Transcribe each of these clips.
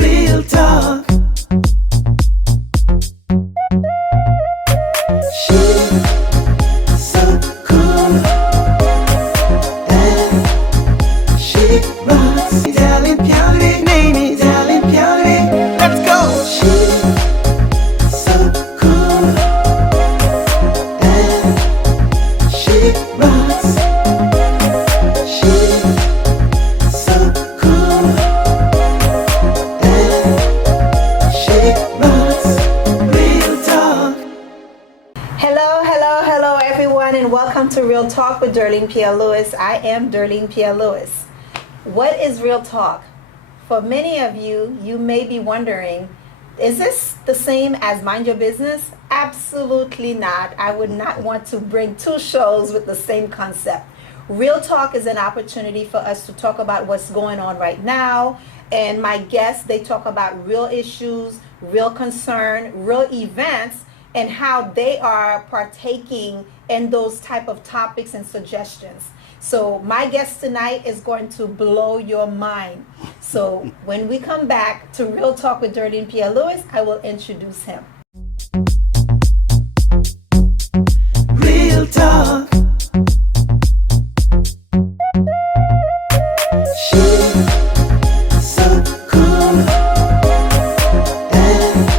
Real talk. She's so cool and she rocks. DERLINE PIERRE, name is DERLINE PIERRE. Let's go. She's so cool and she rocks. She's so cool and she rocks. Real talk. Hello, everyone, and welcome to Real Talk with DERLINE Pierre Louis. I am DERLINE Pierre Louis. What is Real Talk? For many of you, you may be wondering, is this the same as Mind Your Business? Absolutely not. I would not want to bring two shows with the same concept. Real Talk is an opportunity for us to talk about what's going on right now. And my guests, they talk about real issues, real concern, real events, and how they are partaking in those type of topics and suggestions. So my guest tonight is going to blow your mind. So when we come back to Real Talk with DERLINE Pierre Louis, I will introduce him. Real talk. She's so cool and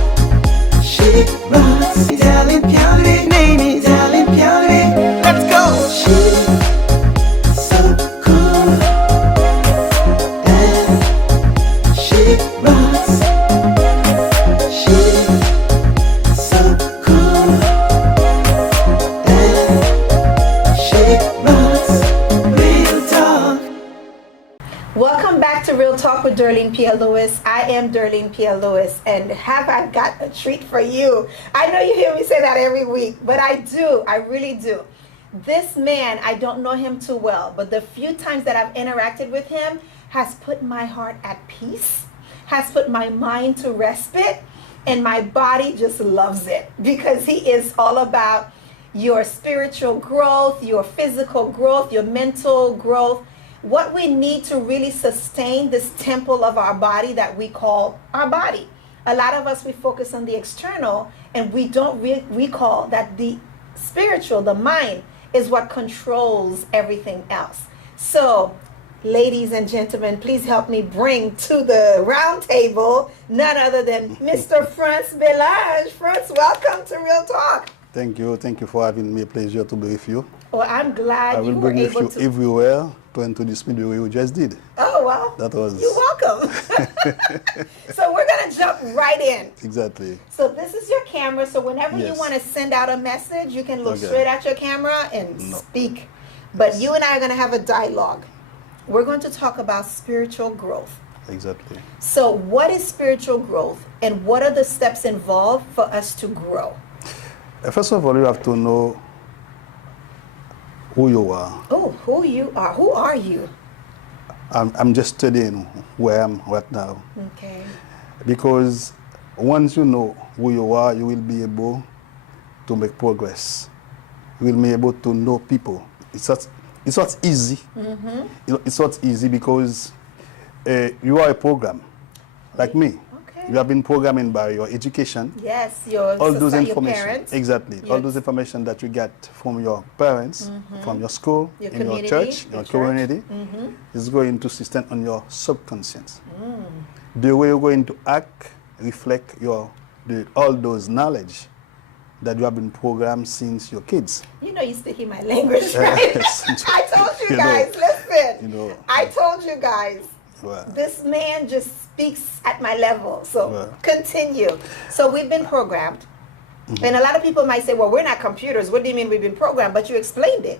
she rocks. DERLINE PIERRE, name is DERLINE PIERRE. Let's go. She's so cool and she rocks. She's so cool and she rocks. Real talk. Welcome back to Real Talk with DERLINE Pierre Louis. I am DERLINE Pierre Louis, and have I got a treat for you? I know you hear me say that every week, but I do. I really do. This man, I don't know him too well, but the few times that I've interacted with him has put my heart at peace, has put my mind to respite, and my body just loves it because he is all about your spiritual growth, your physical growth, your mental growth. What we need to really sustain this temple of our body that we call our body. A lot of us, we focus on the external and we don't recall that the spiritual, the mind, is what controls everything else. So, ladies and gentlemen, please help me bring to the round table none other than Mr. FRANTZ Bellange. FRANTZ, welcome to Real Talk. Thank you for having me. A pleasure to be with you. Well, I'm glad I you will were bring with able you to. everywhere to introduce me the way you just did. Oh, well, That was you're welcome. So we're going to jump right in. exactly. So this is your camera. So whenever you Yes. want to send out a message, you can look Okay. straight at your camera and No. speak. But you and I are going to have a dialogue. We're going to talk about spiritual growth. Exactly. So what is spiritual growth and what are the steps involved for us to grow? First of all, you have to know who you are. Oh, who you are. Who are you? I'm just studying where I am right now. Okay. Because once you know who you are, you will be able to make progress. You will be able to know people. It's not easy. Mm-hmm. It's not easy because you are a program, like me. Okay. You have been programming by your education. Yes, your All those your information, parents. exactly. Your- All those information that you get from your parents, from your school, Your in your community, church, your your church. community, Mm-hmm. is going to sustain on your subconscious. The way you're going to act reflect all those knowledge that you have been programmed since your kids. You know you're speaking my language, right? Yes. I told you You know, guys, listen. you know. I told you guys, Well, this man just speaks at my level. So Well. continue. So we've been programmed. And a lot of people might say, well, we're not computers. What do you mean we've been programmed? But you explained it.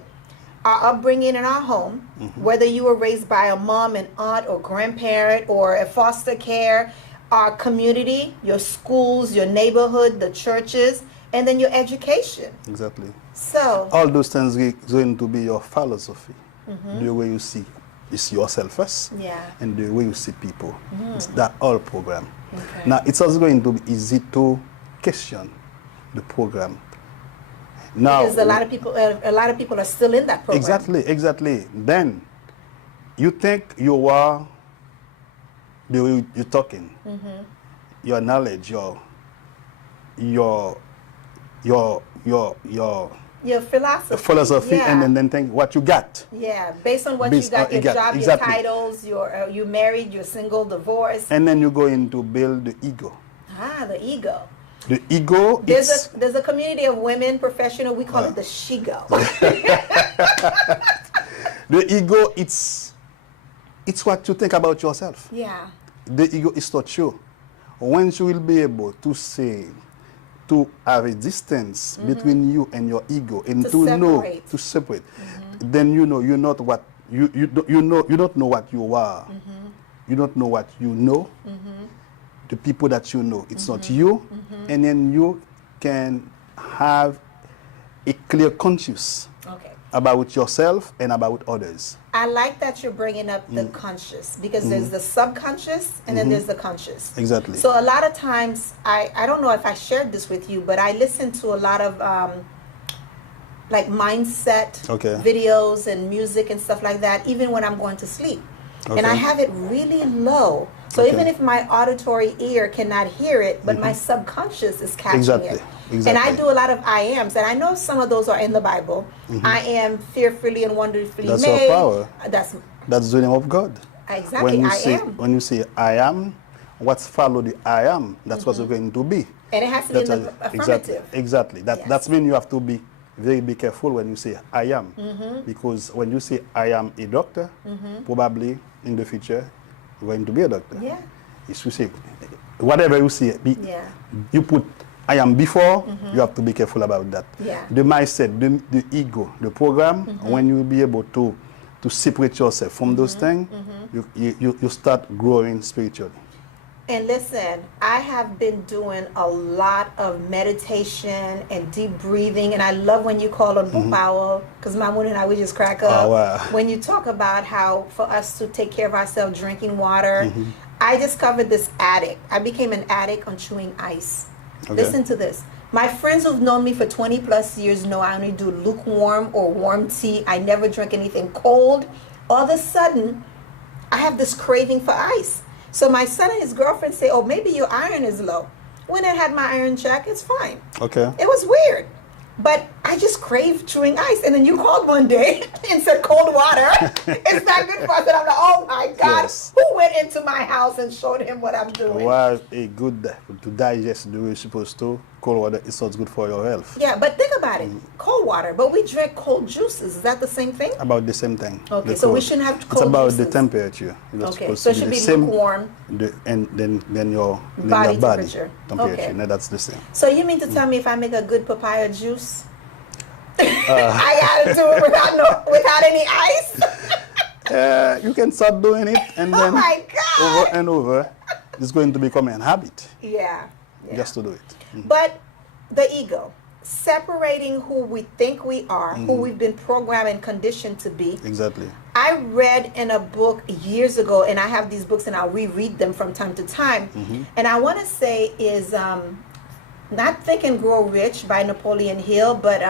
Our upbringing in our home, whether you were raised by a mom, an aunt, or grandparent, or a foster care, our community, your schools, your neighborhood, the churches, and then your education. exactly. So, All those things are going to be your philosophy, the way you see yourself first, yeah. and the way you see people. It's that all program. Okay. Now, it's also going to be easy to question the program. Now, Because a lot of people are still in that program. exactly. Then you think you are the way you're talking, your knowledge, your Your philosophy, yeah. and then think what you got. Yeah, based on what Based you got, on- your job, exactly. your titles, you married, you're single, divorced. And then you go in to build the ego. The ego. The ego is There's a community of women professional. We call it the she-go. the ego. It's what you think about yourself. Yeah. The ego is not true. Once you will be able to say, to have a distance between you and your ego, and to separate, then you know you're not what you don't know what you are. You don't know what you know. The people that you know, it's not you, and then you can have a clear conscience about yourself and about others. I like that you're bringing up the conscious, because there's the subconscious and then there's the conscious. Exactly. So a lot of times, I don't know if I shared this with you, but I listen to a lot of like mindset videos and music and stuff like that, even when I'm going to sleep. And I have it really low. So even if my auditory ear cannot hear it, but my subconscious is catching it. And I do a lot of I ams, and I know some of those are in the Bible. I am fearfully and wonderfully made. That's your power. That's the name of God. Exactly. When you say I am, what's follow the I am, that's what you're going to be. And it has to be in the affirmative. Exactly. That's when you have to be very careful when you say I am. Because when you say I am a doctor, probably in the future you're going to be a doctor. Yeah. If you say whatever you say, you put I am before, you have to be careful about that. Yeah. The mindset, the ego, the program, when you will be able to separate yourself from those things, you start growing spiritually. And listen, I have been doing a lot of meditation and deep breathing, and I love when you call on Bupao, because Mamoon and I, we just crack up. Oh, wow. When you talk about how for us to take care of ourselves, drinking water, I discovered this addict. I became an addict on chewing ice. Listen to this. My friends who've known me for 20 plus years know I only do lukewarm or warm tea. I never drink anything cold. All of a sudden, I have this craving for ice. So my son and his girlfriend say, oh, maybe your iron is low. When I had my iron check, it's fine. Okay. It was weird. But I just craved chewing ice. And then you called one day and said cold water. It's not good for us. And I'm like, oh my God. Yes. Who went into my house and showed him what I'm doing? Was a good to digest the way you're supposed to. Cold water is not good for your health. Yeah, but think about it. Cold water. But we drink cold juices. Is that the same thing? About the same thing. Okay, so we shouldn't have cold It's about juices. the temperature. Okay, so it should be lukewarm. And then your Body body temperature. temperature. Okay. No, that's the same. So you mean to tell me if I make a good papaya juice, I gotta do it without any ice? You can start doing it, and Oh then my God. over and over, it's going to become an habit. Yeah. Just to do it. But the ego, separating who we think we are, who we've been programmed and conditioned to be. Exactly. I read in a book years ago, and I have these books and I'll reread them from time to time. And I want to say is not Think and Grow Rich by Napoleon Hill, but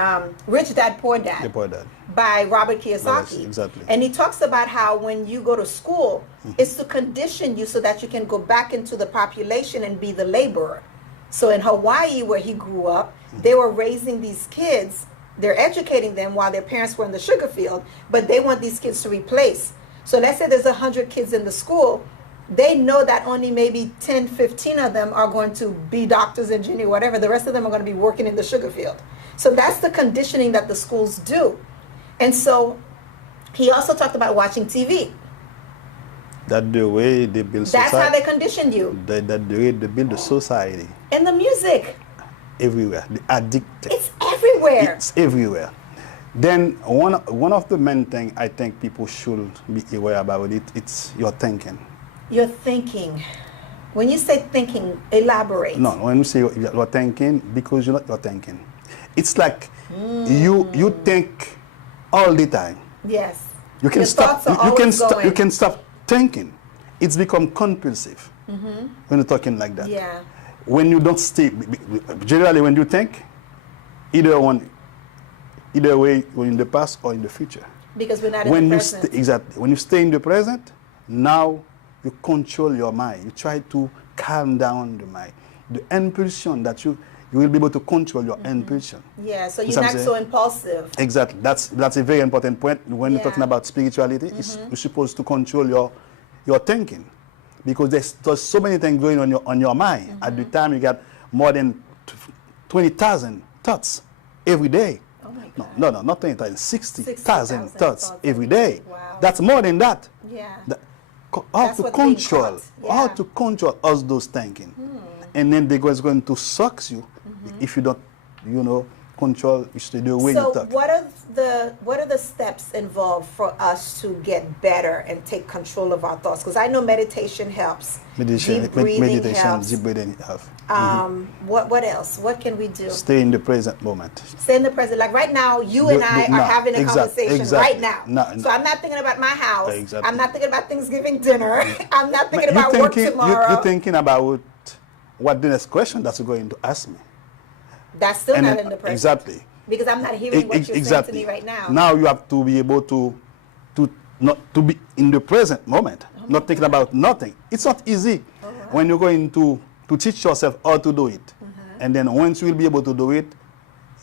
Rich Dad Poor Dad. The poor dad. By Robert Kiyosaki. Yes, exactly. And he talks about how when you go to school, it's to condition you so that you can go back into the population and be the laborer. So in Hawaii, where he grew up, they were raising these kids. They're educating them while their parents were in the sugar field, but they want these kids to replace. So let's say there's 100 kids in the school. They know that only maybe 10, 15 of them are going to be doctors, engineers, whatever. The rest of them are going to be working in the sugar field. So that's the conditioning that the schools do. And so he also talked about watching TV. That's the way they build society. That's how they conditioned you. That's the way they build the society. And the music. Everywhere. The addicted. It's everywhere. It's everywhere. Then one of the main things I think people should be aware about it's your thinking. Your thinking. When you say thinking, elaborate. No, when you say you're thinking, because you're thinking. It's like you think all the time. Yes. You can Your stop. thoughts are always going. You can stop thinking. It's become compulsive when you're talking like that. Yeah. When you don't stay, generally when you think, either way, or in the past or in the future. Because we're not in the present. Exactly. When you stay in the present, now you control your mind. You try to calm down the mind. The impulsion that you will be able to control your impulsion. Yeah, so you're not so impulsive. Exactly. That's a very important point. When you're talking about spirituality, you're supposed to control your thinking. Because there's so many things going on your mind. At the time, you got more than 20,000 thoughts every day. Oh my God. No, not 20,000, 60,000 thoughts every day. Wow. That's more than that. Yeah. How to control us those thinking. And then they're going to suck you if you don't, control the way you talk. So what are the steps involved for us to get better and take control of our thoughts? Because I know meditation helps. Deep breathing helps. What else? What can we do? Stay in the present moment. Stay in the present. Like right now, you and I are having a conversation right now. So I'm not thinking about my house. Exactly. I'm not thinking about Thanksgiving dinner. I'm not thinking about work tomorrow. You're thinking about what the next question that you're going to ask me. That's still not in the present. Exactly. Because I'm not hearing what you're saying to me right now. Now you have to be able to be in the present moment, not thinking about nothing. It's not easy when you're going to teach yourself how to do it. And then once you will be able to do it,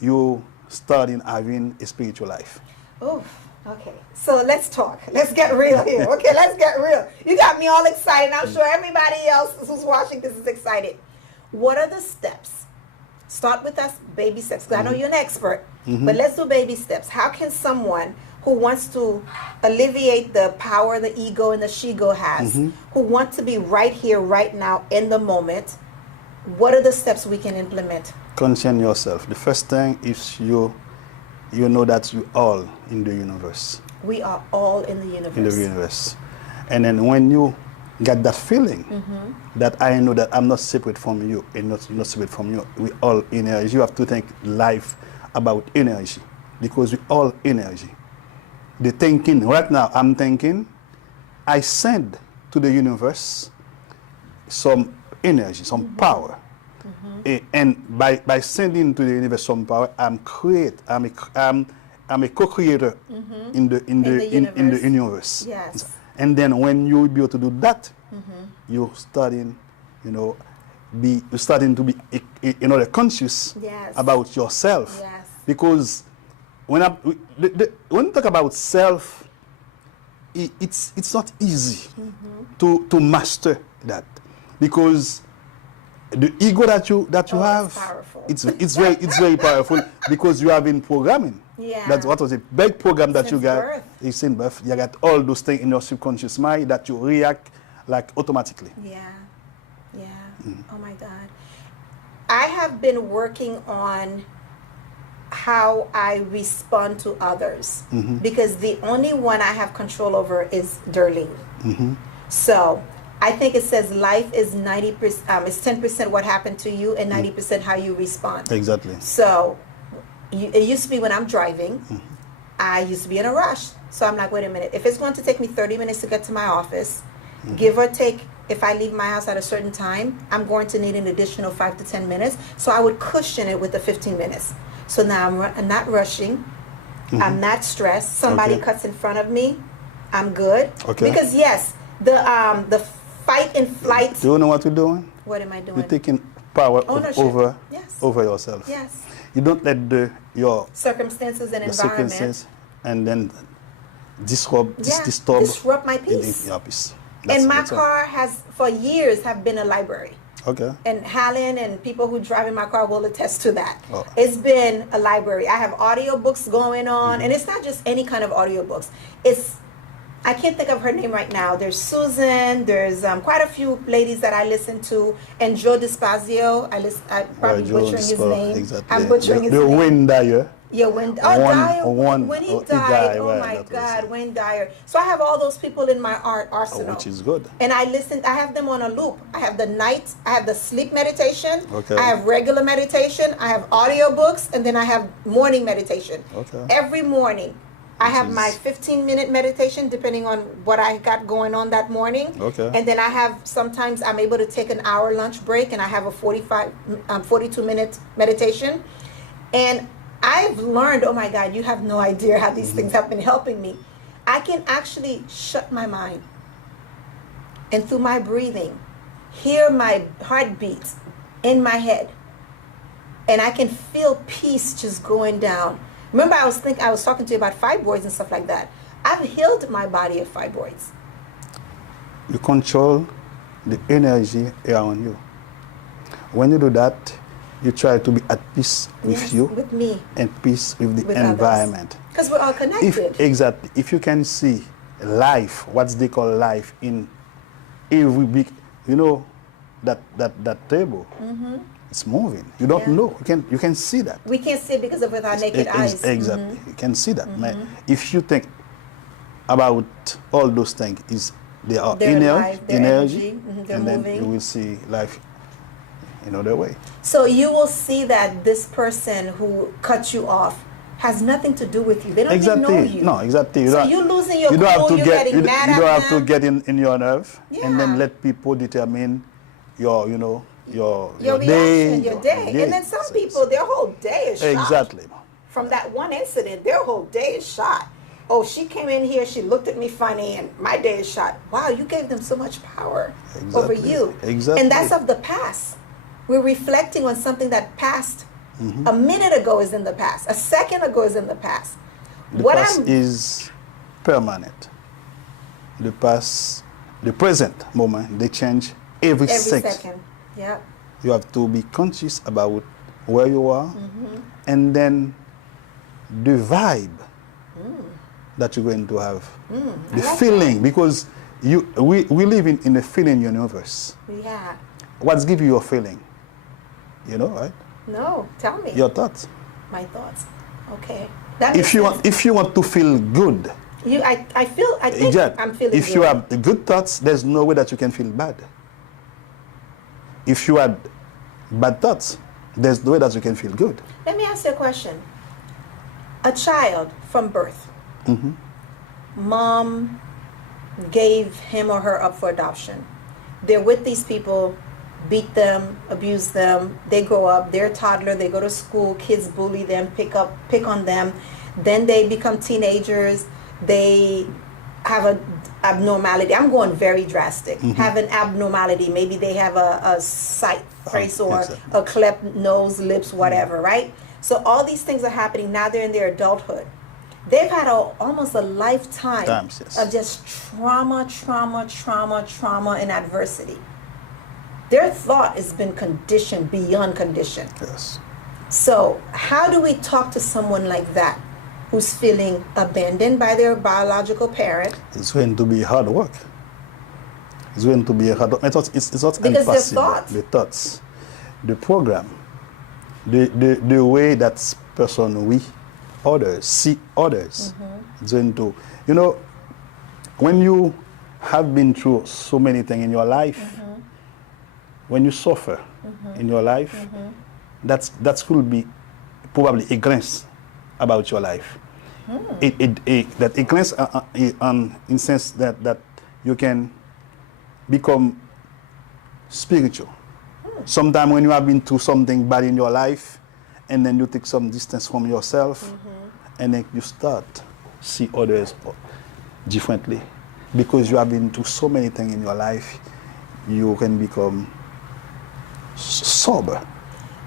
you start in having a spiritual life. Oh, okay. So let's talk. Let's get real here. Okay, let's get real. You got me all excited. I'm sure everybody else who's watching this is excited. What are the steps? Start with us, baby steps, because I know you're an expert, but let's do baby steps. How can someone who wants to alleviate the power the ego and the she-go has, who want to be right here, right now, in the moment, what are the steps we can implement? Conscient yourself. The first thing is you know that you all in the universe. We are all in the universe. In the universe. And then when you get that feeling that I know that I'm not separate from you and not separate from you, we all energy. You have to think life about energy because we all energy. The thinking, right now I'm thinking, I send to the universe some energy, some power. And by sending to the universe some power, I'm a co-creator in the universe. Yes. And then when you will be able to do that, you're starting, you're starting to be, conscious about yourself. Yes. Because when you talk about self, it's not easy to master that, because the ego that you have, it's very powerful because you have been programming. Yeah. That's what was a big program that you got. Birth. It's in birth. You got all those things in your subconscious mind that you react like automatically. Yeah. Oh my God. I have been working on how I respond to others because the only one I have control over is Darlene. So I think it says life is 90%, it's 10% what happened to you and 90% how you respond. Exactly. So it used to be when I'm driving, I used to be in a rush. So I'm like, wait a minute, if it's going to take me 30 minutes to get to my office, give or take, if I leave my house at a certain time, I'm going to need an additional 5 to 10 minutes. So I would cushion it with the 15 minutes. So now I'm not rushing. I'm not stressed. Somebody cuts in front of me, I'm good. Okay. Because yes, the fight and flight. Do you know what you're doing? What am I doing? You're taking power over yourself. Yes. You don't let your circumstances and environment and then disrupt my peace. Your peace. And my car has for years have been a library. Okay. And Hallen and people who drive in my car will attest to that. Oh. It's been a library. I have audiobooks going on, and it's not just any kind of audiobooks. I can't think of her name right now. There's Susan. There's quite a few ladies that I listen to. And Joe Dispazio. I'm probably butchering his name. Exactly. I'm butchering his name. The Wayne Dyer. Yeah, when he died, oh my God, Wayne Dyer. So I have all those people in my arsenal. Which is good. And I have them on a loop. I have the sleep meditation. Okay. I have regular meditation. I have audiobooks, and then I have morning meditation. Okay. Every morning. I have my 15-minute meditation depending on what I got going on that morning. Okay. And then sometimes I'm able to take an hour lunch break, and I have a 42-minute meditation. And I've learned, oh my God, you have no idea how these things have been helping me. I can actually shut my mind and through my breathing, hear my heartbeat in my head. And I can feel peace just going down. Remember, I was talking to you about fibroids and stuff like that. I've healed my body of fibroids. You control the energy around you. When you do that, you try to be at peace with you, with me, and peace with the with environment. Because we're all connected. Exactly. If you can see life, what they call life in every big, that table, it's moving. You don't know. You can see that. We can't see it because of with our naked eyes. Exactly. You can see that. If you think about all those things, they are energy, they're and moving. then you will see life in another way. So you will see that this person who cut you off has nothing to do with you. They don't even know you. No, exactly. So you're losing your cool, you're getting mad at them. You don't have to get in your nerve and then let people determine your reaction, your day. And then some people, their whole day is shot. Exactly. From that one incident, their whole day is shot. Oh, she came in here, she looked at me funny, and my day is shot. Wow, you gave them so much power over you. Exactly. And that's of the past. We're reflecting on something that passed a minute ago is in the past. A second ago is in the past. The past is permanent. The past, the present moment, they change every second. Yeah. You have to be conscious about where you are and then the vibe that you're going to have. The feeling, because we live in a feeling universe. Yeah. What's giving you a feeling? You know, right? No, tell me. Your thoughts. My thoughts. Okay. If you want to feel good. I think I'm feeling if good. you have the good thoughts, there's no way that you can feel bad. If you had bad thoughts, there's no way that you can feel good. Let me ask you a question. A child from birth, mom gave him or her up for adoption. They're with these people, beat them, abuse them. They grow up, they're a toddler, they go to school, kids bully them, pick on them. Then they become teenagers, they have an abnormality. I'm going very drastic. Have an abnormality. Maybe they have a sight face or a cleft nose, lips, whatever, right? So all these things are happening. Now they're in their adulthood. They've had almost a lifetime of just trauma, and adversity. Their thought has been conditioned beyond condition. Yes. So how do we talk to someone like that who's feeling abandoned by their biological parent? It's going to be hard work. It's going to be a hard work. It's not because impossible. The thoughts, the program, the way that person see others. It's going to, when you have been through so many things in your life, when you suffer in your life, that could be probably a glance about your life. That a glance in sense that you can become spiritual. Sometimes when you have been through something bad in your life, and then you take some distance from yourself, and then you start see others differently. Because you have been through so many things in your life, you can become sober.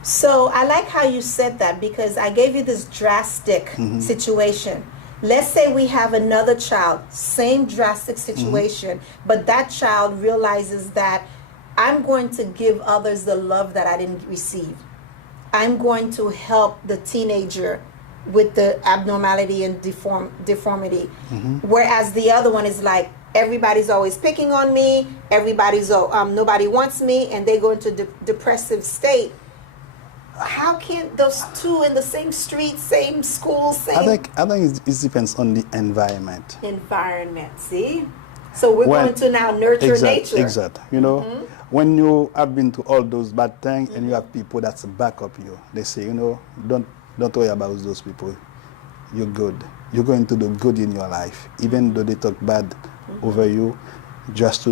So I like how you said that, because I gave you this drastic situation. Let's say we have another child, same drastic situation, but that child realizes that I'm going to give others the love that I didn't receive. I'm going to help the teenager with the abnormality and deformity. Whereas the other one is like, everybody's always picking on me, nobody wants me, and they go into depressive state. How can those two in the same street, same school, same... I think it depends on the environment. Environment, see? So we're going to now nurture nature. Exactly. When you have been to all those bad things and you have people that back up you, they say, don't worry about those people. You're good. You're going to do good in your life. Even though they talk bad over you, just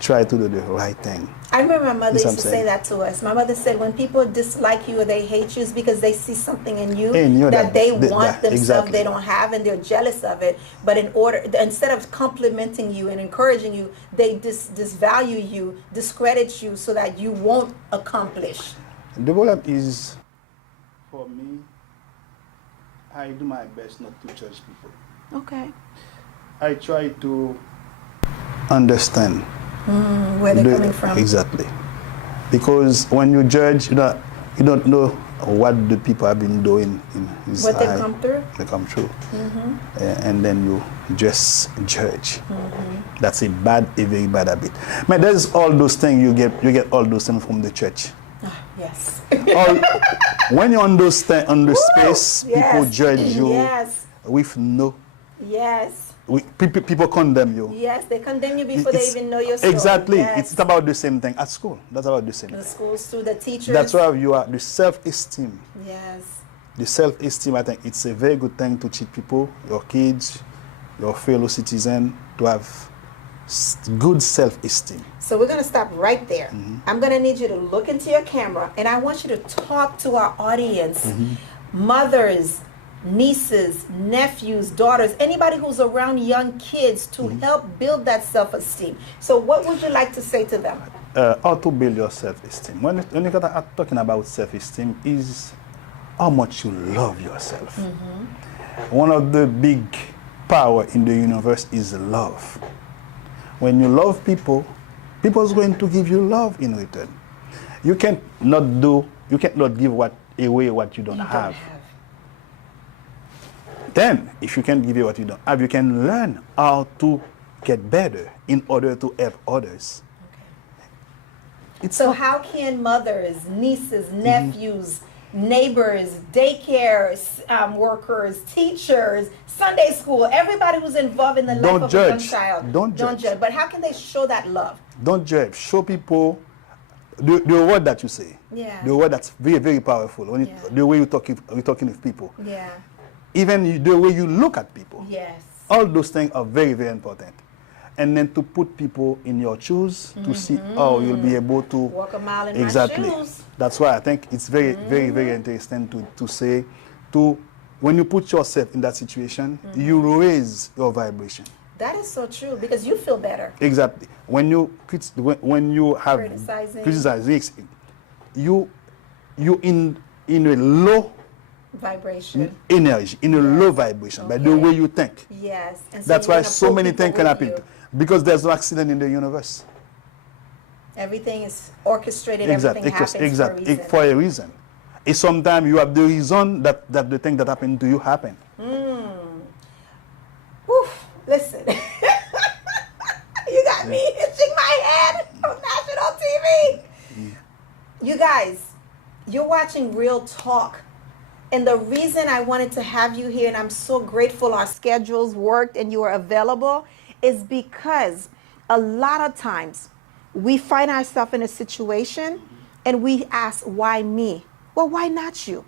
try to do the right thing. I remember my mother Yes, I'm used to say saying. that to us. My mother said when people dislike you or they hate you, it's because they see something in you In you that they that- want that- themselves, exactly. they don't have, and they're jealous of it. But instead of complimenting you and encouraging you, they disvalue you, discredit you so that you won't accomplish. The problem is, for me, I do my best not to judge people. Okay. I try to understand Where they're coming from. Exactly, because when you judge, you don't know what the people have been doing in his What they've eye. come through. They come through, and then you just judge. That's a very bad habit. Man, there's all those things you get all those things from the church. Yes. When you're on those space, people Yes. judge you Yes. with no. Yes. People condemn you. Yes, they condemn you before they It's- even know your story. Exactly. Yes. It's about the same thing at school. That's about the same The thing. schools too, the teachers. That's why you are the self-esteem. Yes. The self-esteem, I think it's a very good thing to teach people, your kids, your fellow citizens, to have good self-esteem. So we're going to stop right there. I'm going to need you to look into your camera and I want you to talk to our audience, mothers, nieces, nephews, daughters, anybody who's around young kids to help build that self-esteem. So what would you like to say to them? How to build your self-esteem. When you are talking about self-esteem, is how much you love yourself. One of the big power in the universe is love. When you love people, people's going to give you love in return. You can't give away what you don't have. Then, if you can't give you what you don't have, you can learn how to get better in order to help others. So how can mothers, nieces, nephews, neighbors, daycare workers, teachers, Sunday school, everybody who's involved in the life Don't of a young judge. child. Don't judge. But how can they show that love? Don't judge. Show people the word that you say. Yeah. The word that's very, very powerful. Yeah. The way you're talking with people. Yeah. Even the way you look at people. Yes. All those things are very, very important. And then to put people in your shoes to see how you'll be able to Walk a mile in exactly. my shoes. That's why I think it's very, very, very interesting to say when you put yourself in that situation, you raise your vibration. That is so true because you feel better. Exactly. When you have criticizing, you in a low Vibration. energy, in a low vibration, by the way you think. Yes. And so That's you're why gonna so pull many people things can with happen. you. Because there's no accident in the universe. Everything is orchestrated. Exactly. Everything happens for a reason. For a reason. It's sometimes you have the reason that the thing that happened to you happened. Woof. Listen. You got me itching my head on national TV. You guys, you're watching Real Talk. And the reason I wanted to have you here, and I'm so grateful our schedules worked and you are available, is because a lot of times we find ourselves in a situation and we ask, why me? Well, why not you?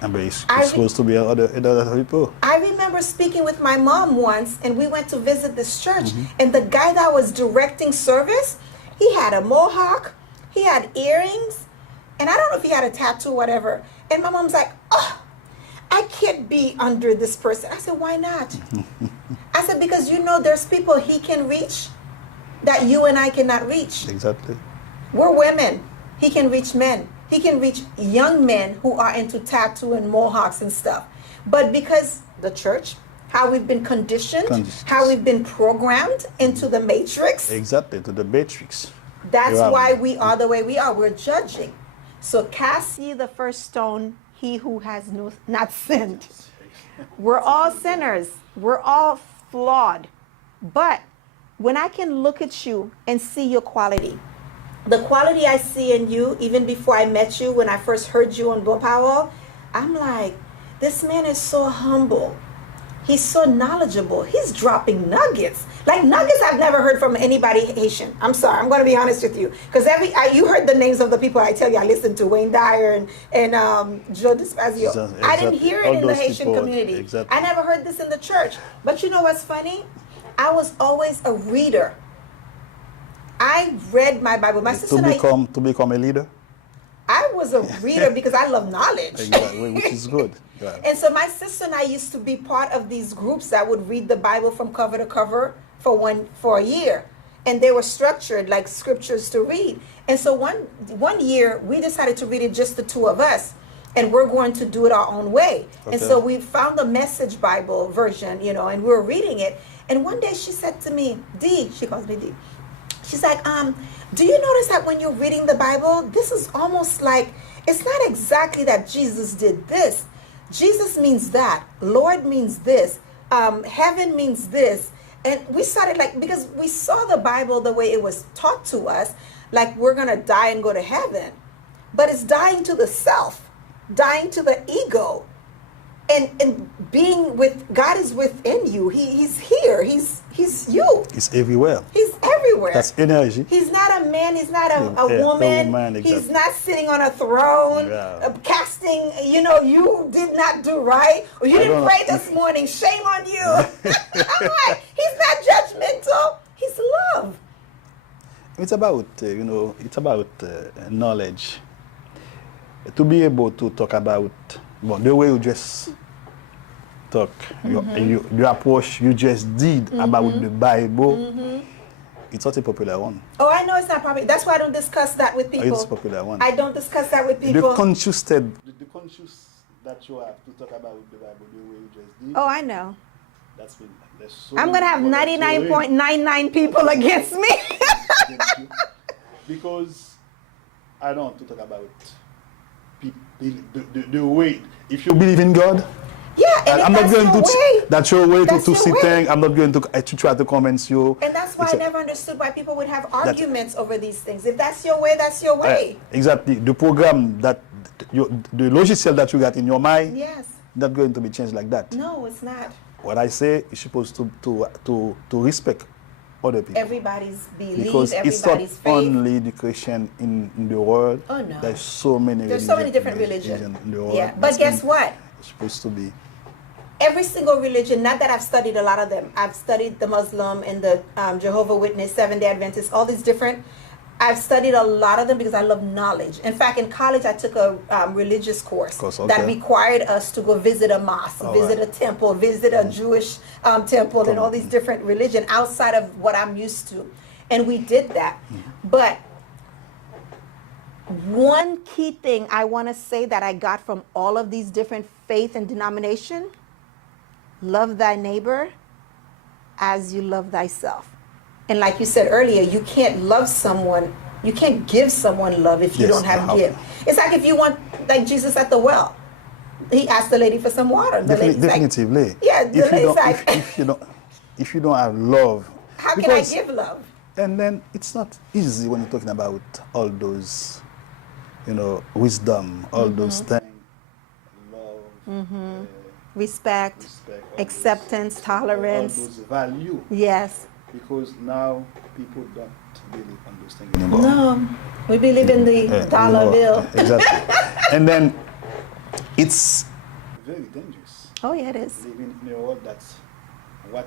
But it's supposed to be other people. I remember speaking with my mom once, and we went to visit this church, and the guy that was directing service, he had a mohawk, he had earrings, and I don't know if he had a tattoo or whatever. And my mom's like, oh, I can't be under this person. I said, why not? I said, because there's people he can reach that you and I cannot reach. Exactly. We're women. He can reach men. He can reach young men who are into tattoo and mohawks and stuff. But because the church, how we've been conditioned, how we've been programmed into the matrix. Exactly, to the matrix. That's why we are the way we are. We're judging. So cast ye the first stone, he who has not sinned. We're all sinners. We're all flawed. But when I can look at you and see your quality, the quality I see in you, even before I met you, when I first heard you on Bo Powell, I'm like, this man is so humble. He's so knowledgeable. He's dropping nuggets. Like nuggets I've never heard from anybody Haitian. I'm sorry. I'm going to be honest with you. Because you heard the names of the people I tell you I listened to, Wayne Dyer and Joe Dispazio. Exactly. I didn't hear it All in the those Haitian people, community. exactly. I never heard this in the church. But you know what's funny? I was always a reader. I read my Bible. My sister and to become a leader. I was a reader because I love knowledge. Exactly, which is good. Yeah. And so my sister and I used to be part of these groups that would read the Bible from cover to cover for a year. And they were structured like scriptures to read. And so one year we decided to read it just the two of us. And we're going to do it our own way. Okay. And so we found the Message Bible version, you know, and we were reading it. And one day she said to me, Dee, she calls me Dee. She's like, do you notice that when you're reading the Bible, this is almost like, it's not exactly that Jesus did this. Jesus means that. Lord means this. Heaven means this. And we started like, because we saw the Bible the way it was taught to us, like we're going to die and go to heaven. But it's dying to the self, dying to the ego. And being with God is within you. He's here. He's you. He's everywhere. He's everywhere. That's energy. He's not a man. He's not a woman. Exactly. He's not sitting on a throne, casting. You know, you did not do right, or you didn't pray this morning. Shame on you. I'm like, he's not judgmental. He's love. It's about it's about knowledge. To be able to talk about. Well, the way you just talk, your approach you just did about the Bible, it's not a popular one. Oh, I know it's not popular. That's why I don't discuss that with people. It's a popular one. I don't discuss that with people. The conscious that you have to talk about the Bible, the way you just did. Oh, I know. That's so I'm going to have 99.99 people against me. Because I don't want to talk about the way. If you believe in God, and I'm not going to. That's your way to see things. I'm not going to try to convince you. And that's why I never understood why people would have arguments over these things. If that's your way, that's your way. Exactly. The program the logiciel that you got in your mind, yes, not going to be changed like that. No, it's not. What I say is supposed to respect other people. Everybody's belief, because everybody's it's not faith. only the Christian in the world. Oh no. There's so many different religions in the world. Yeah, but guess what? It's supposed to be. Every single religion, not that I've studied a lot of them. I've studied the Muslim and the Jehovah's Witness, Seventh-day Adventist, all these different. I've studied a lot of them because I love knowledge. In fact, in college, I took a religious course that required us to go visit a mosque, visit a temple, visit a Jewish temple, and all these different religions outside of what I'm used to. And we did that. But one key thing I want to say that I got from all of these different faith and denomination, love thy neighbor as you love thyself. And like you said earlier, you can't love someone, you can't give someone love if you don't have give. It's like if you want, like Jesus at the well. He asked the lady for some water. Definitively. Like, yeah, the lady's like, if you don't have love. How can I give love? And then it's not easy when you're talking about all those, wisdom, all those things. Love. Respect, acceptance, tolerance. All those values. Yes. Because now people don't really understand anymore. No, we believe in the dollar bill. Exactly. And then it's very dangerous. Oh yeah, it is. Living in a world that's what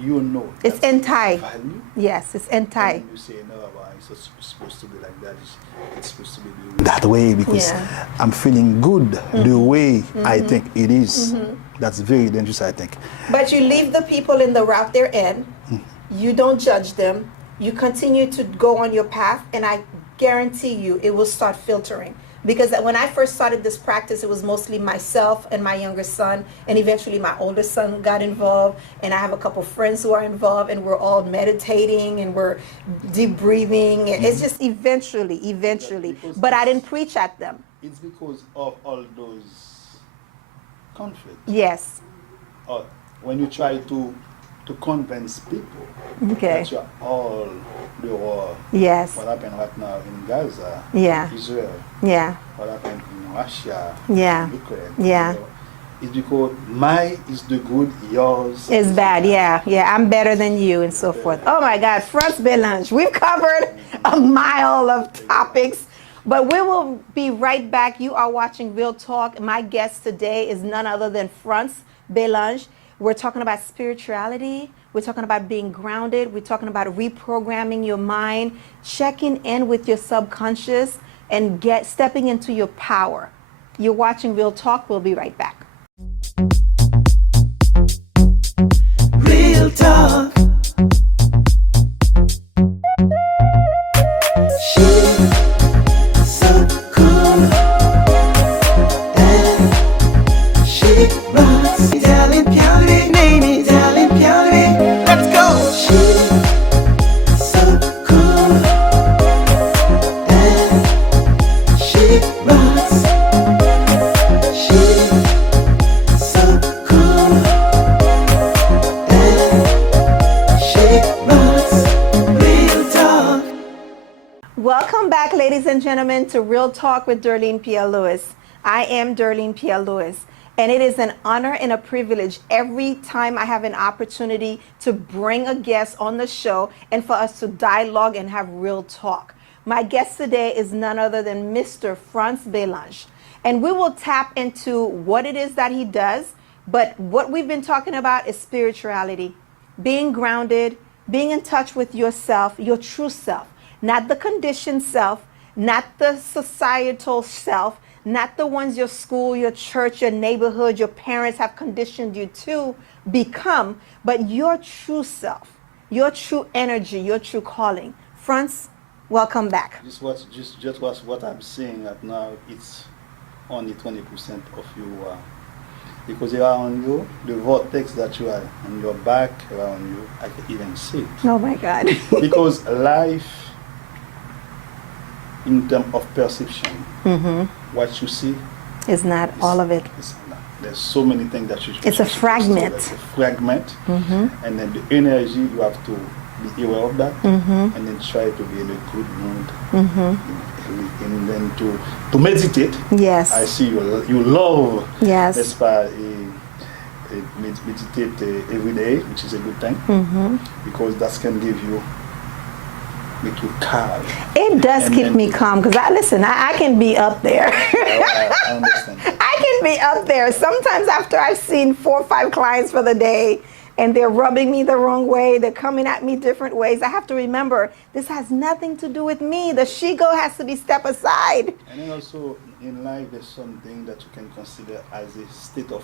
you know. It's anti. Value. Yes, it's anti. And you say no, it's not supposed to be like that. It's supposed to be that way because I'm feeling good the way I think it is. That's very dangerous, I think. But you leave the people in the route they're in. You don't judge them. You continue to go on your path, and I guarantee you it will start filtering. Because when I first started this practice, it was mostly myself and my younger son, and eventually my older son got involved, and I have a couple friends who are involved, and we're all meditating, and we're deep breathing. It's just eventually. But I didn't preach at them. It's because of all those conflicts. Yes. When you try to convince people that you're all the war. Yes. What happened right now in Gaza, Israel. Yeah. What happened in Russia, Ukraine. Yeah. It's because mine is the good, yours is bad. Yeah. I'm better than you and so forth. Oh my God, FRANTZ BELLANGE. We've covered a mile of topics. But we will be right back. You are watching Real Talk. My guest today is none other than FRANTZ BELLANGE. We're talking about spirituality. We're talking about being grounded. We're talking about reprogramming your mind, checking in with your subconscious, and stepping into your power. You're watching Real Talk. We'll be right back. Real talk. She's so cool, and she rocks. Italian Piore, name is Italian Piore. Let's go. She's so cool, and she rocks. She's so cool, and she rocks. Real talk. Welcome back, ladies and gentlemen, to Real Talk with DERLINE Pierre Louis. I am DERLINE Pierre Louis, and it is an honor and a privilege every time I have an opportunity to bring a guest on the show and for us to dialogue and have real talk. My guest today is none other than Mr. FRANTZ Bellange, and we will tap into what it is that he does, but what we've been talking about is spirituality, being grounded, being in touch with yourself, your true self. Not the conditioned self, not the societal self, not the ones your school, your church, your neighborhood, your parents have conditioned you to become, but your true self, your true energy, your true calling. FRANTZ, welcome back. Just what I'm saying right now, it's only 20% of you because around you, the vortex that you are on your back around you, I can even see it. Oh my God. Because life, in terms of perception, what you see It's not all of it. is not. There's so many things that you. It's a fragment. It's a fragment, and then the energy you have to be aware of that, and then try to be in a good mood, and then to meditate. Yes. I see you love. Yes. That's why meditate every day, which is a good thing, because that can give you. Make you calm. It does And keep then me calm because I can be up there. I understand. I can be up there. Sometimes after I've seen 4 or 5 clients for the day and they're rubbing me the wrong way, they're coming at me different ways, I have to remember this has nothing to do with me. The she-go has to be stepped aside. And then also in life there's something that you can consider as a state of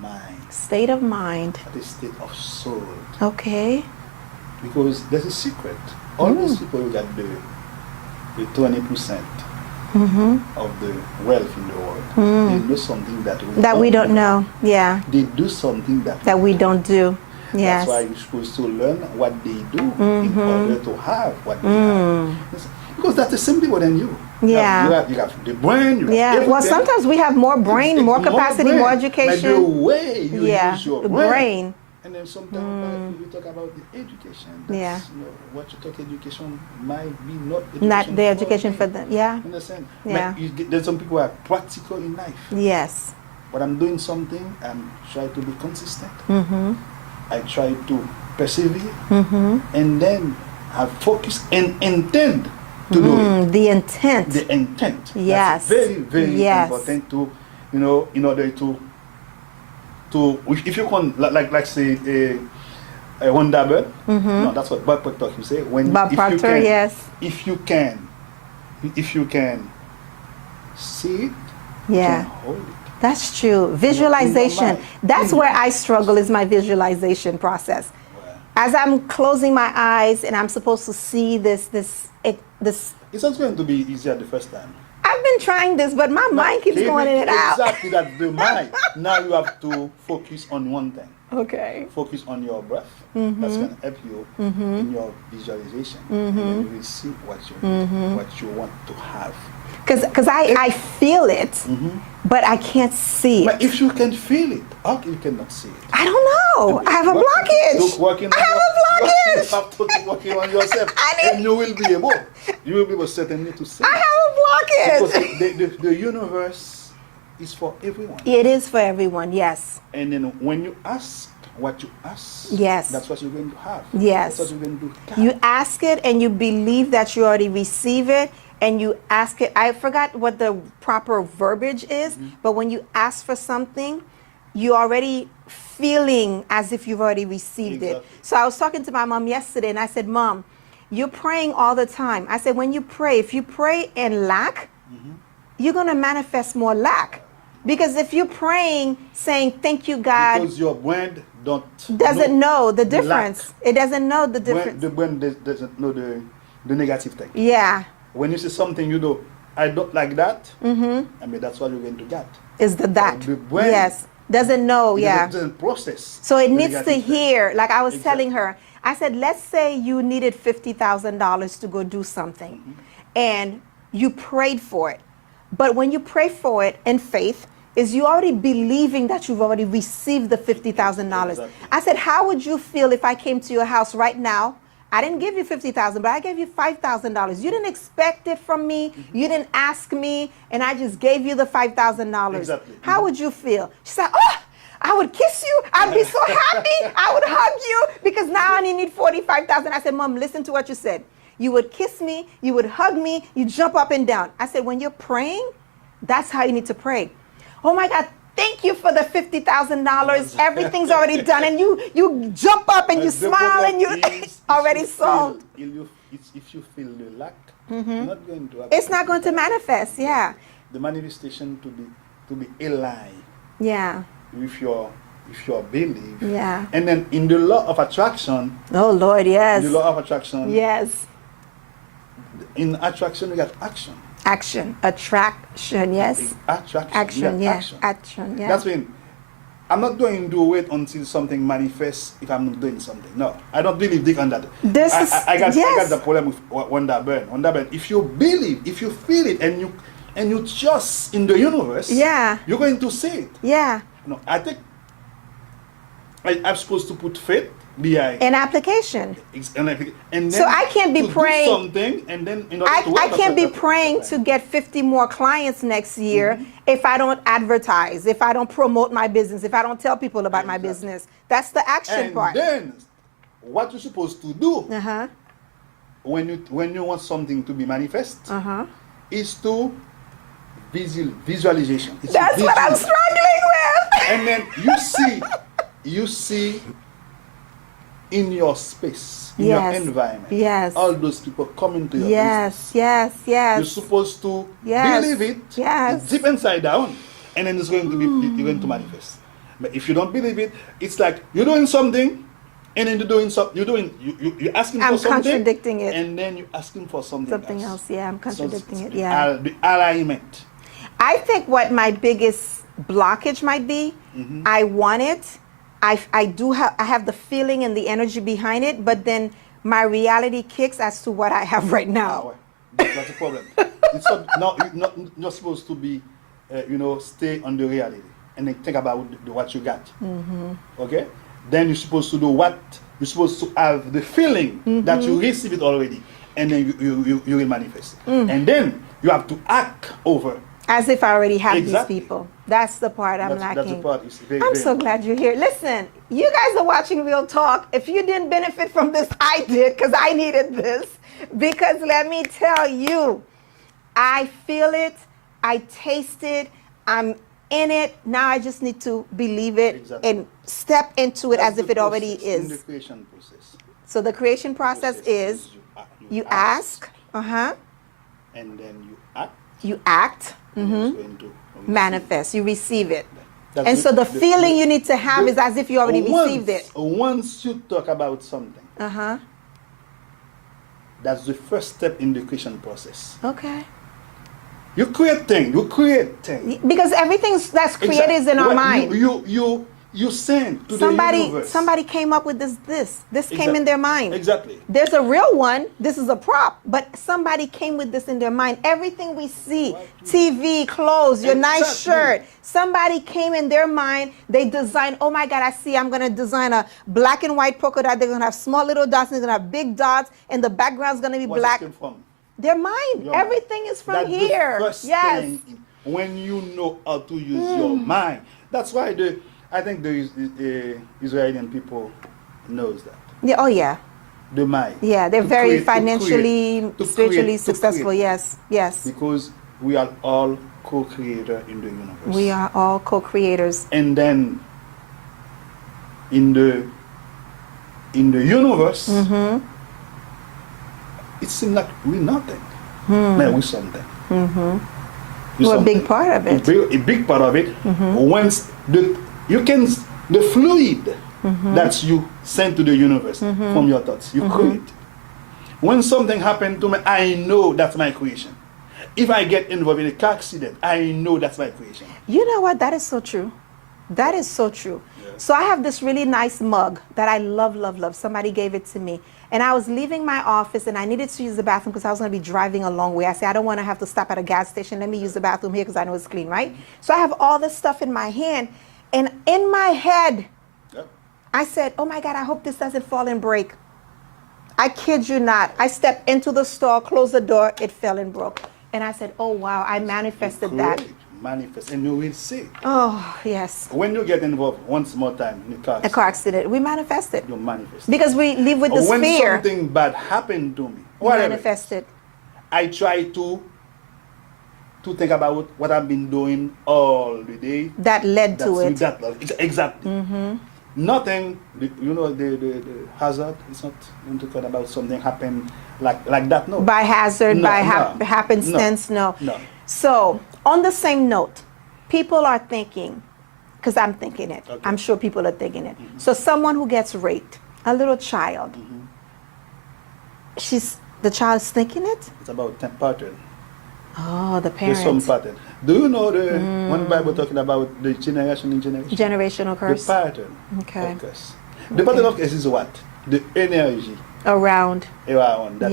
mind, State of mind. a state of soul. Okay. Because there's a secret. All these people who got the 20% of the wealth in the world, they know something that we don't know. Yeah. They do something that We don't do. Yes. That's why you're supposed to learn what they do in order to have what they have. Because that's the same thing than you. Yeah. You have the brain, you have Yeah. everything. Well, sometimes we have more brain, more capacity, brain. more But the education. way you use your the brain. brain. And then sometimes you talk about the education. That's, Yeah. What you talk education might be not education. Not the education for them. Yeah. Understand? Yeah. But there's some people who are practical in life. Yes. When I'm doing something, I'm trying to be consistent. I try to persevere, and then have focus and intend to do it. The intent. The intent. Yes. That's very, very Yes. important to, in order to, if you can, like say a Honda bird. No, that's what Bob Proctor you say. Bob Proctor, yes. If you can see it, Yeah. you can hold it. That's true. Visualization. mind. That's where I struggle is my visualization process. As I'm closing my eyes and I'm supposed to see this. It's not going to be easier the first time. I've been trying this, but my mind keeps going in and out. Exactly, that's the mind. Now you have to focus on one thing. Okay. Focus on your breath. That's going to help you in your visualization. And then you will see what you want to have. Because I feel it, but I can't see it. But if you can feel it, how come you cannot see it? I don't know. I have a blockage. I have a blockage. You have to keep working on yourself. And you will be able certainly to see I it. have a blockage. Because the universe is for everyone. It is for everyone, yes. And then when you ask what you ask, Yes. that's what you're going to have. Yes. That's what you're going to do. You ask it and you believe that you already receive it, and you ask it. I forgot what the proper verbiage is, but when you ask for something, you're already feeling as if you've already received it. Exactly. So I was talking to my mom yesterday, and I said, Mom, you're praying all the time. I said, when you pray, if you pray in lack, you're going to manifest more lack. Because if you're praying, saying, thank you, God, Because your brain doesn't know the lack. difference. It doesn't know the difference. The brain doesn't know the negative thing. Yeah. When you say something, you know, I don't like that, I mean, that's what you're going to get. Is the that. The brain, Yes. Doesn't know, it yeah. doesn't process. So it the needs to negative thing. hear, like I was Exactly. telling her, I said, let's say you needed $50,000 to go do something, and you prayed for it. But when you pray for it in faith, is you already believing that you've already received the $50,000. Exactly. I said, how would you feel if I came to your house right now? I didn't give you $50,000, but I gave you $5,000. You didn't expect it from me. You didn't ask me, and I just gave you the $5,000. Exactly. How would you feel? She said, oh, I would kiss you. I'd be so happy. I would hug you because now I only need $45,000. I said, Mom, listen to what you said. You would kiss me. You would hug me. You jump up and down. I said, when you're praying, that's how you need to pray. Oh my God, thank you for the $50,000. Everything's already done. And you jump up and you The smile and you problem is, already if you solved. if you feel the lack, not going to happen. It's not going to manifest, yeah. The manifestation to be aligned Yeah, with your belief. yeah. And then in the law of attraction, Oh Lord, yes. the law of attraction, Yes. in attraction we got action. Action, attraction, yes. Attraction. Action, we got yeah. Action, yeah. That's when I'm not going to wait until something manifests if I'm not doing something. No, I don't believe Dick on that. I got the problem with wonder burn. Wonder burn. If you believe, if you feel it, and you trust in the universe, Yeah. you're going to see it. Yeah. No, I think I'm supposed to put faith behind. An application. And then So I can't be to do praying- something, and then in order to I work can't be on praying to get 50 more clients next year if I don't advertise, if I don't promote my business, if I don't tell people about my Exactly. business. That's the action And part. then what you're supposed to do Uh-huh. when you want something to be manifest Uh-huh. is to visualization. It's That's what I'm visual. struggling with. And then you see in your space, in Yes. your environment, Yes. all those people coming to your Yes, business. yes, yes. You're supposed to Yes. believe it, Yes. deep inside down, and then it's going to be you're going to manifest. But if you don't believe it, it's like you're doing something, and then you're asking I'm for something, contradicting it. and then you're asking for something else. Yeah, I'm contradicting So it. Yeah. the alignment. I think what my biggest blockage might be, I want it. I have the feeling and the energy behind it, but then my reality kicks as to what I have right now. That's the problem. It's not supposed to be, stay on the reality and then think about what you got. Okay? Then you're supposed to do what? You're supposed to have the feeling that you receive it already, and then you will manifest. And then you have to act over. As if I already have Exactly. these people. That's the part I'm lacking. That's the part. It's very, I'm very so glad you're here. Listen, you guys are watching Real Talk. If you didn't benefit from this, I did, because I needed this. Because let me tell you, I feel it, I taste it, I'm in it. Now I just need to believe it Exactly. and step into it That's as if the it already process, in is. the creation process. So the creation process is you ask, and then you act. you act, and it's going to manifest, you receive it. That's And so the feeling you need to have is as if you already received it. Once you talk about something, that's the first step in the creation process. Okay. You create things. Because everything that's created is in our mind. You send to the universe. Somebody came up with this came in their mind. Exactly. There's a real one, this is a prop, but somebody came with this in their mind. Everything we see, TV, clothes, your nice shirt, somebody came in their mind, they designed, oh my God, I'm gonna design a black and white polka dot, they're gonna have small little dots, and they're gonna have big dots, and the background's gonna be What's black. it came from? Their mind, Your everything mind. is from That's here. The first Yes. thing when you know how to use your mind. That's why I think the Israeli people knows that. Yeah, oh yeah. The mind. Yeah, they're To very create, to financially, create, to spiritually create, to successful. create. Yes, yes. Because we are all co-creator in the universe. We are all co-creators. And then in the universe, it seems like we're nothing. Man, we're something. We're a big part of it. A big part of it. Once the fluid that you send to the universe from your thoughts, you create. When something happened to me, I know that's my creation. If I get involved in a car accident, I know that's my creation. You know what? That is so true. That is so true. Yeah. So I have this really nice mug that I love, love, love. Somebody gave it to me. And I was leaving my office and I needed to use the bathroom because I was going to be driving a long way. I said, I don't want to have to stop at a gas station. Let me use the bathroom here because I know it's clean, right? So I have all this stuff in my hand. And in my head, I said, oh my God, I hope this doesn't fall and break. I kid you not. I stepped into the store, closed the door, it fell and broke. And I said, oh wow, I manifested that. Manifest, and you will see. Oh, yes. When you get involved once more time in a car accident, we manifested. You manifest. Because we live with this when fear. When something bad happened to me, whatever, manifested. I try to think about what I've been doing all the day. That led to it. Exactly. Nothing, you know, the hazard, it's not going to talk about something happen like that, no. By hazard, by happenstance, no. So, on the same note, people are thinking, because I'm thinking it, I'm sure people are thinking it. So someone who gets raped, a little child, the child's thinking it? It's about pattern. Oh, the parents. There's some pattern. Do you know when the Bible talking about the generation in generation? Generational curse. The pattern of curse. The pattern of curse is what? The energy. Around that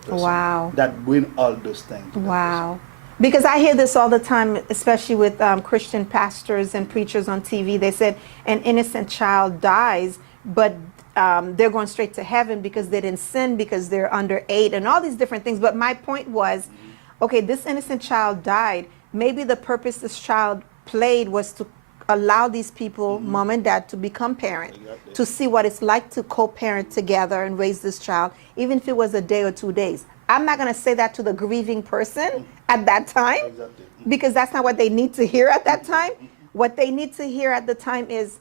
person. Wow. That bring all those things. Wow. Because I hear this all the time, especially with Christian pastors and preachers on TV. They said an innocent child dies, but they're going straight to heaven because they didn't sin, because they're under 8 and all these different things. But my point was, okay, this innocent child died. Maybe the purpose this child played was to allow these people, mom and dad, to become parents, to see what it's like to co-parent together and raise this child, even if it was a day or 2 days. I'm not going to say that to the grieving person at that time, because that's not what they need to hear at that time. What they need to hear at the time is,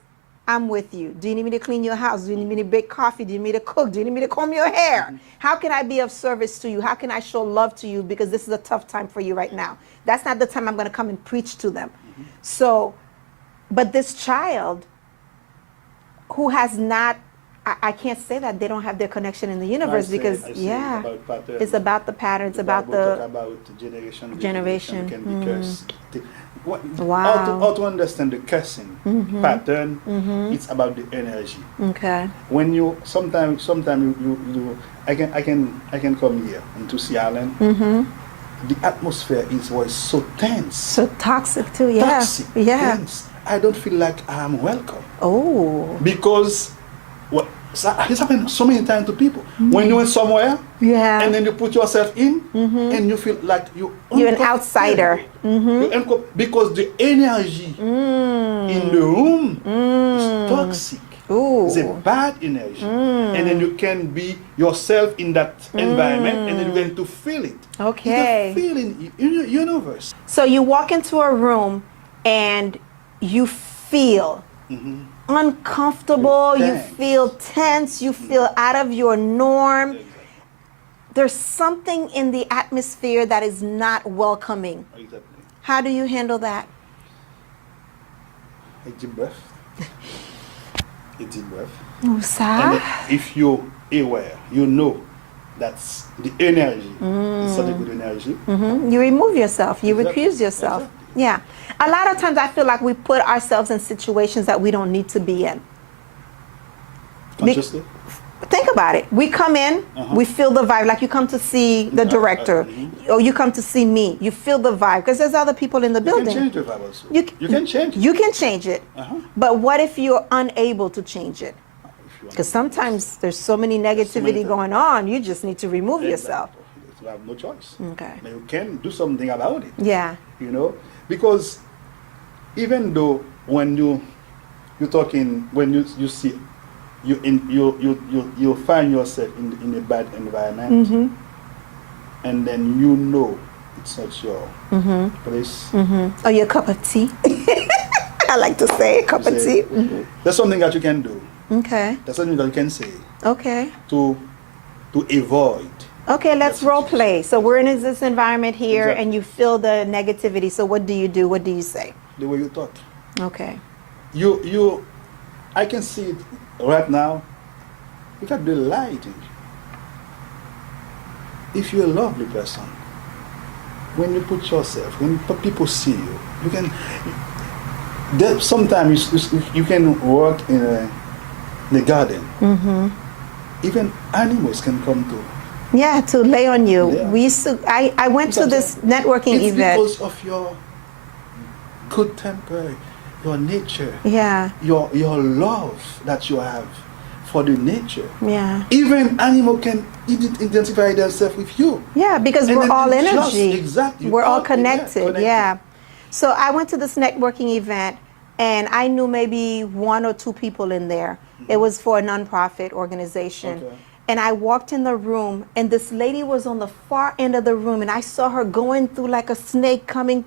I'm with you. Do you need me to clean your house? Do you need me to bake coffee? Do you need me to cook? Do you need me to comb your hair? How can I be of service to you? How can I show love to you? Because this is a tough time for you right now. That's not the time I'm going to come and preach to them. So, but this child who has not, I can't say that they don't have their connection in the universe, because it's about the patterns, about the generation. Can be cursed. Wow. How to understand the cursing pattern? It's about the energy. Okay. When you sometimes you I can come here into Seattle. The atmosphere was so tense. So toxic too. Yeah. Toxic. Yeah. Tense. I don't feel like I'm welcome. Oh. Because it's happened so many times to people. When you went somewhere, and then you put yourself in, and you feel like you're an outsider. Because the energy in the room is toxic. Ooh. It's a bad energy. And then you can be yourself in that environment, and then you're going to feel it. Okay. It's a feeling in your universe. So you walk into a room and you feel uncomfortable, you feel tense, you feel out of your norm. There's something in the atmosphere that is not welcoming. Exactly. How do you handle that? A deep breath. A deep breath. And if you're aware, you know that's the energy. It's not a good energy. You remove yourself. You recuse yourself. Exactly. Yeah. A lot of times I feel like we put ourselves in situations that we don't need to be in. Consciously? Think about it. We come in, we feel the vibe, like you come to see the director, or you come to see me. You feel the vibe, because there's other people in the building. You can change the vibe also. You can change it. You can change it. But what if you're unable to change it? Because sometimes there's so many negativity going on, you just need to remove yourself. You have no choice. Okay. But you can do something about it. Yeah. You know, because even though when you're talking, when you see you find yourself in a bad environment, and then you know it's not your place. Or your cup of tea. I like to say a cup of tea. That's something that you can do. Okay. That's something that you can say Okay. to avoid. Okay, let's role play. So we're in this environment here, Exactly. and you feel the negativity. So what do you do? What do you say? The way you talk. Okay. I can see it right now. You got the light in you. If you're a lovely person, when you put yourself, when people see you, you can. Sometimes you can work in the garden. Even animals can come to. Yeah, to lay on you. Yeah. We used to. I went to this networking It's event. because of your good temper, your nature, Yeah. your love that you have for the nature. Yeah. Even animal can identify themselves with you. Yeah, because And we're then all you just- energy. exactly. We're all Yeah, connected. connected. Yeah. So I went to this networking event, and I knew maybe one or two people in there. It was for a nonprofit organization. Okay. And I walked in the room, and this lady was on the far end of the room, and I saw her going through like a snake coming.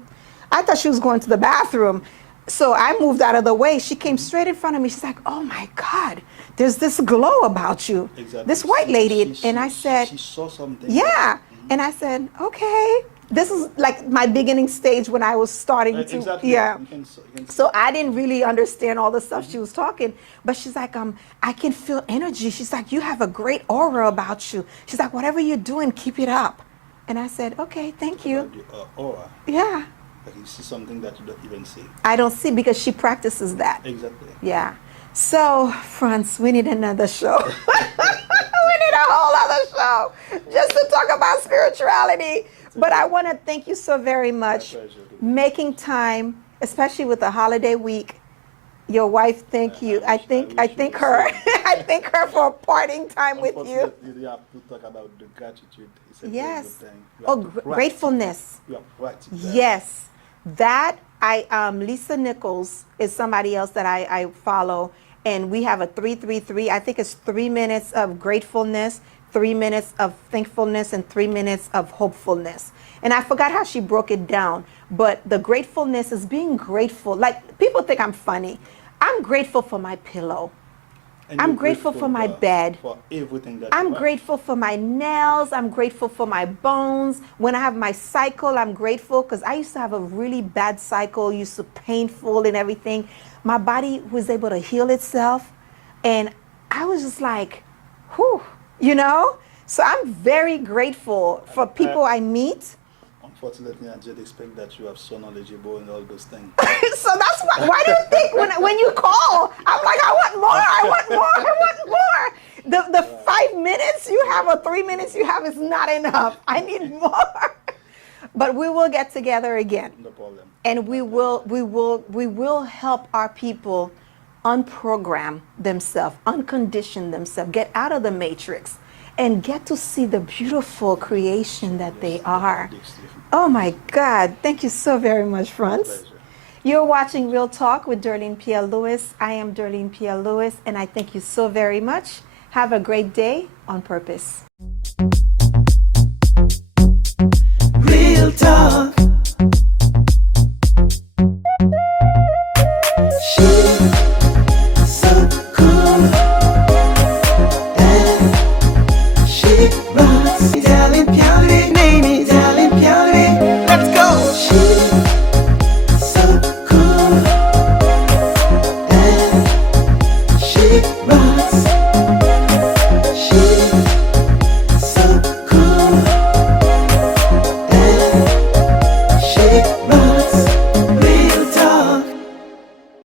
I thought she was going to the bathroom. So I moved out of the way. She came straight in front of me. She's like, "Oh my God, there's this glow about you." Exactly. This white lady. She- and I said, she saw something. yeah. And I said, okay. This is like my beginning stage when I was starting to, Exactly. yeah. You can So I didn't really understand all the stuff she was talking, but she's like, I can feel energy. She's like, you have a great aura about you. She's like, whatever you're doing, keep it up. And I said, okay, thank you. The aura. Yeah. Like you see something that you don't even see. I don't see because she practices that. Exactly. Yeah. So, Franz, we need another show. We need a whole other show just to talk about spirituality. But I want to thank you so very much. My pleasure. Making time, especially with the holiday week. Your wife, thank you. I think her. I thank her for parting time with you. Unfortunately, you have to talk about the gratitude. It's a very Yes. good thing. You Oh, have to practice gratefulness. it. You have to practice that. Yes, that Lisa Nichols is somebody else that I follow, and we have a 3-3-3. I think it's 3 minutes of gratefulness, 3 minutes of thankfulness, and 3 minutes of hopefulness. And I forgot how she broke it down, but the gratefulness is being grateful. Like, people think I'm funny. I'm grateful for my pillow. And I'm you're grateful for my bed. For everything that I'm you have. grateful for my nails. I'm grateful for my bones. When I have my cycle, I'm grateful because I used to have a really bad cycle, used to painful and everything. My body was able to heal itself. And I was just like, whew, you know? So I'm very grateful for people I meet. Unfortunately, I did expect that you are so knowledgeable and all those things. So that's why do you think when you call, I'm like, I want more, I want more, I want more. The 5 minutes you have or 3 minutes you have is not enough. I need more. But we will get together again. No problem. And we will help our people unprogram themselves, uncondition themselves, get out of the matrix, and get to see the beautiful creation that they are. Oh my God. Thank you so very much, Franz. Pleasure. You're watching Real Talk with DERLINE PIERRE LOUIS. I am DERLINE PIERRE LOUIS, and I thank you so very much. Have a great day on purpose. Real talk.